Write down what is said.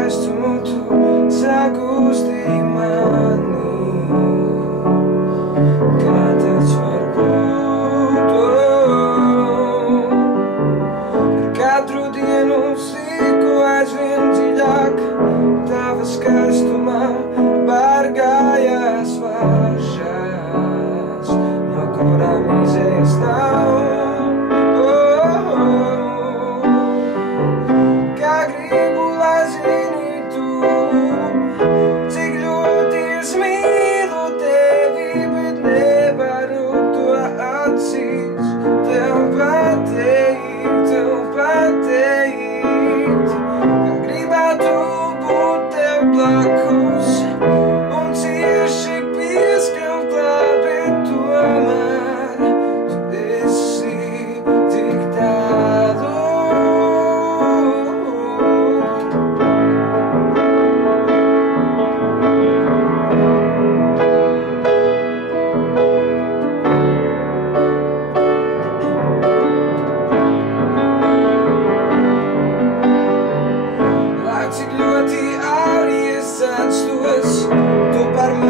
skaistumu tu sagūstīji mani. Kā tas var būt? Katru dienu sīku aizvien dziļāk, tava skaistumā bārgājās važas, no kurām izējas nav. Kā gribu, lai zini tu, cik ļoti es mīlu tevi, bet nevaru to atzīt. Tev pateikt, kā gribētu būt tev blakus un cieši pieskart klāt, bet tomēr tu esi tik tālu. Lai cik ļoti arī es censtos, tu par mani